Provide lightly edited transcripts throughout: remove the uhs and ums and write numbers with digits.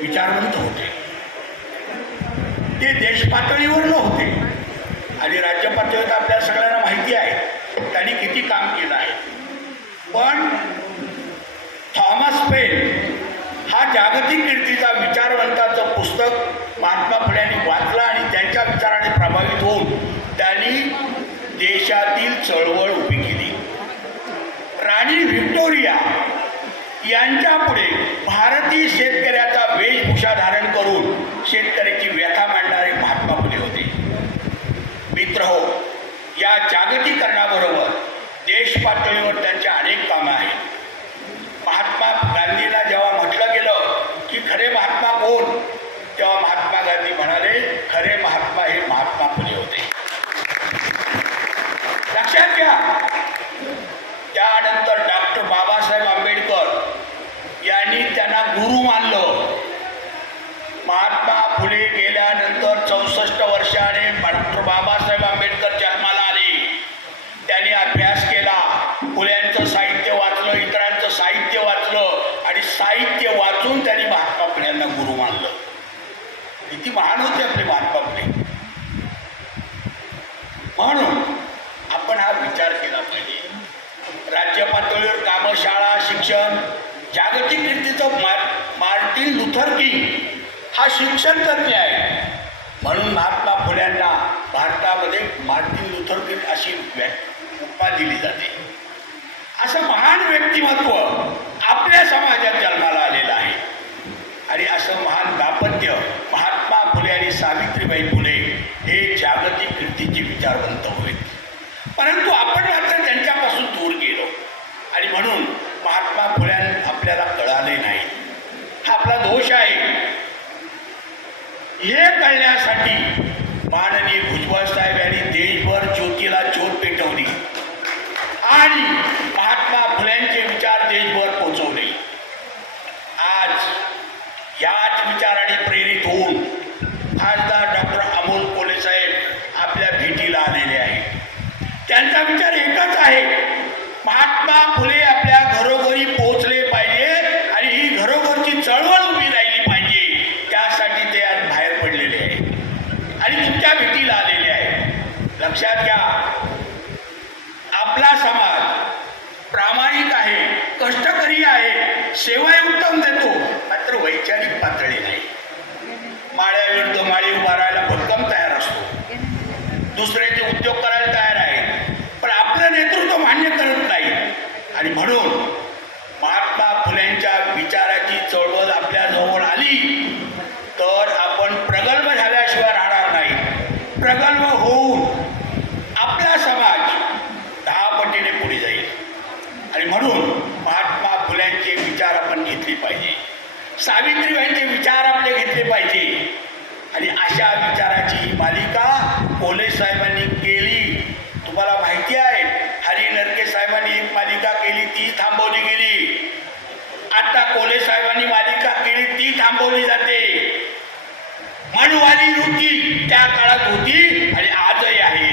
विचारवंत होते, ते देश पातळीवर नव्हते आणि राज्य पातळीवर आपल्याला सगळ्यांना माहिती आहे त्यांनी किती काम केलं आहे. पण थॉमस पेन हा जागतिक कीर्तीचा विचारवंताचं पुस्तक महात्मा फुल्यांनी वाचलं आणि त्यांच्या विचाराने प्रभावित होऊन त्यांनी देशातील चळवळ उभी केली. राणी व्हिक्टोरिया यांच्यापुढे भारतीय शेतकऱ्याचा वेशभूषा धारण करून शेतकऱ्याची व्यथा मांडणारे महात्मा फुले होते. मित्रहो, या जागतिकीकरणाबरोबर देश पातळीवर त्यांच्या अनेक कामं आहेत. महात्मा गांधींना जेव्हा म्हटलं गेलं की खरे महात्मा कोण, तेव्हा महात्मा गांधी म्हणाले खरे महात्मा हे महात्मा फुले होते. लक्षात घ्या. त्यानंतर डॉक्टर बाबासाहेब आंबेडकर यांनी त्यांना गुरु मानलं. महात्मा फुले गेल्यानंतर 64 वर्षाने डॉक्टर बाबासाहेब आंबेडकर जन्माला आले. त्यांनी अभ्यास केला, फुल्यांचं साहित्य वाचलं, इतरांचं साहित्य वाचलं आणि साहित्य वाचून त्यांनी महात्मा फुल्यांना गुरु मानलं. किती महान होते आपले महात्मा फुले. म्हणून आपण हा विचार केला पाहिजे. राज्य पातळीवर कामं, शाळा, शिक्षण, जागतिक कीर्तीचं मार्टिन लुथर किंग हा शिक्षण तज्ञ आहे. म्हणून महात्मा फुल्यांना भारतामध्ये मार्टिन लुथर किंग अशी उपमा दिली जाते. असं महान व्यक्तिमत्व आपल्या समाजात जन्माला आलेलं आहे आणि असं महान दाम्पत्य महात्मा फुले आणि सावित्रीबाई फुले हे जागतिक कीर्तीचे विचारवंत होते. परंतु आपण मात्र त्यांच्यापासून दूर गेलो आणि म्हणून महात्मा फुल्यांना आपल्याला कळाले नाही. हा आपला दोष आहे. हे कळण्यासाठी माननीय भुजबळ साहेब यांनी देशभर ज्योतीला ज्योत पेटवली आणि महात्मा फुल्यांचे विचार देशभर पोहोचवले. आज याच विचाराने प्रेरित होऊन खासदार डॉक्टर अमोल कोल्हे साहेब आपल्या भेटीला आलेले आहेत. त्यांचा विचार एकच आहे, महात्मा फुले आपल्या घरोघरी पोहोचले पाहिजे आणि ही घरोघरची चळवळ उभी राहिली पाहिजे. त्यासाठी ते आज बाहेर पडलेले आहेत आणि तुमच्या भेटीला आलेले आहेत. लक्षात घ्या, आपला समाज प्रामाणिक आहे, कष्टकरी आहे, सेवाही उत्तम देतो, मात्र वैचारिक पातळी नाही. माळ्याविरुद्ध माळी उभा राहायला भक्कम तयार असतो, दुसऱ्याचे उद्योग करायला तयार आहे, पण आपलं नेतृत्व मान्य करत नाही. आणि म्हणून महात्मा फुल्यांच्या विचाराची चळवळ आपल्याजवळ आली तर आपण प्रगल्भ झाल्याशिवाय राहणार नाही. प्रगल्भ होऊन आपला समाज 10 पटीने पुढे जाईल आणि म्हणून महात्मा फुल्यांचे विचार आपण घेतले पाहिजे, सावित्रीबाईंचे विचार आपले घेतले पाहिजे. आणि अशा विचाराची ही मालिका कोल्हे साहेबांनी केली. तुम्हाला माहिती आहे, हरी नरके साहेबांनी एक मालिका केली, ती थांबवली गेली. आता कोल्हे साहेबांनी मालिका केली, ती थांबवली जाते. मनवाली होती त्या काळात होती आणि आजही आहे.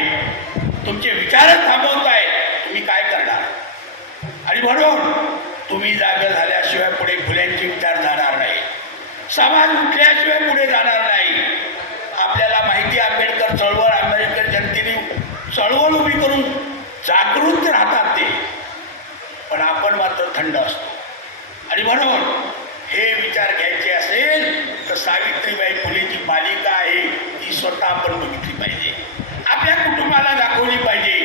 तुमचे विचारच थांबवताय, तुम्ही काय करणार? आणि म्हणून तुम्ही जागा झाल्याशिवाय पुढे फुल्यांचे विचार जाणार नाही, समाज उठल्याशिवाय पुढे जाणार नाही. आपल्याला माहिती, आंबेडकर चळवळ, आंबेडकर जनतेने चळवळ उभी करून जागृत राहतात ते, पण आपण मात्र थंड असतो. आणि म्हणून हे विचार घ्यायचे असेल तर सावित्रीबाई फुलेची मालिका आहे ती स्वतः आपण बघितली पाहिजे, आपल्या कुटुंबाला दाखवली पाहिजे.